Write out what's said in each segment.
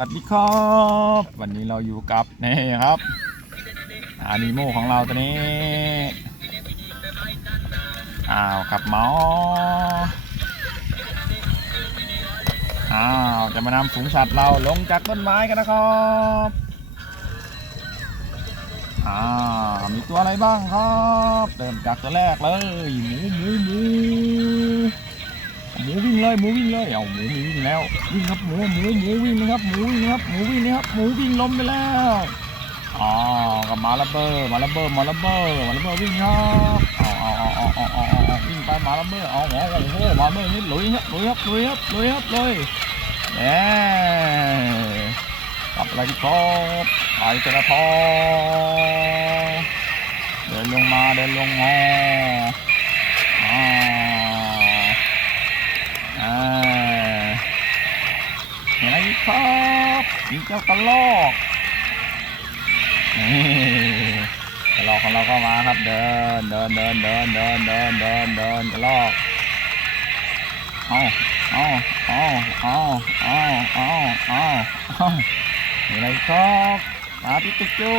สวัสดีครับ วันนี้เราอยู่กับนี่ครับอานิโมของเราตัวนี้อ้าวกับหมออ้าวจะมานำฝูงสัตว์เราลงจากต้นไม้กันนะครับอ้าวมีตัวอะไรบ้างครับเริ่มจากตัวแรกเลยหมูหมูหมูหมูวิ่งเลยหมูวิ่งเลยเอาหมูมีวิ่งแล้ว วิ่งครับหมูหมูหมูวิ่งนะครับหมูวิ่งนะครับหมูวิ่งนะครับหมูวิ่งล้มไปแล้วอ๋อกับมาลัเบอร์มาลัเบอร์มาลัเบอร์มาลัเบอร์วิ่งครับเอาเอาเอาเอาเอาเอาเอวิ่งไปมาลัเบอร์เอาหัวโอ้โหมาลัเบอร์นี่ลุยครับลุยครับลุยครับลุยครับลุยแหมกลับไรครับไปกระทอเดินลงมาเดินลงมา ครับมีเจ้ากระลอกนี่กระลอกของเราก็มาครับเดินเดินเดินเดินเดินเดินเดินเดินกระลอกเอาเอาเอาเอาเอาเอาเอาเอาอะไรครับมาพิกาจู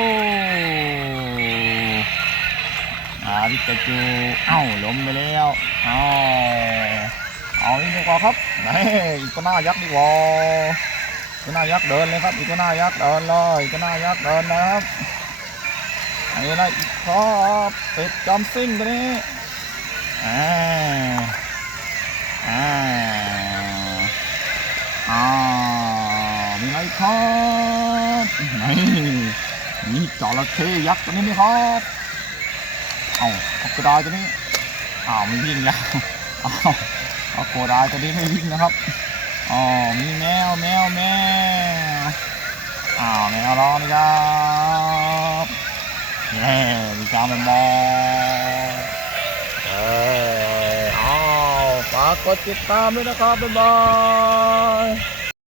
มาพิกาจูเอ้าล้มไปแล้วเอ้าเอาอีกดีกว่าครับนี่อีกก็น่ายักษ์ดีกว่า ก็น่ายักษ์เดินเลยครับ อีกก็น่ายักษ์เดินเลยก็น่ายักษ์เดินนะครับอันนี้อะไรอีกครับเป็ดจอมซิ่งตัวนี้อ่าอ่าอ่ามีอะไรครับนี่มีจระเข้ยักษ์ตัวนี้ไหมครับเอาเอากระดาษตัวนี้อ้าวไม่วิ่งแล้วอ้าวเอาโคดายตัวนี้ไม่วิ่งนะครับ อ๋อมีแมวแมวแมวอ้าวแมวร้อนครับแย่มีการมันมองเอออ้าวฝากกดติดตามด้วยนะครับบ๊ายบาย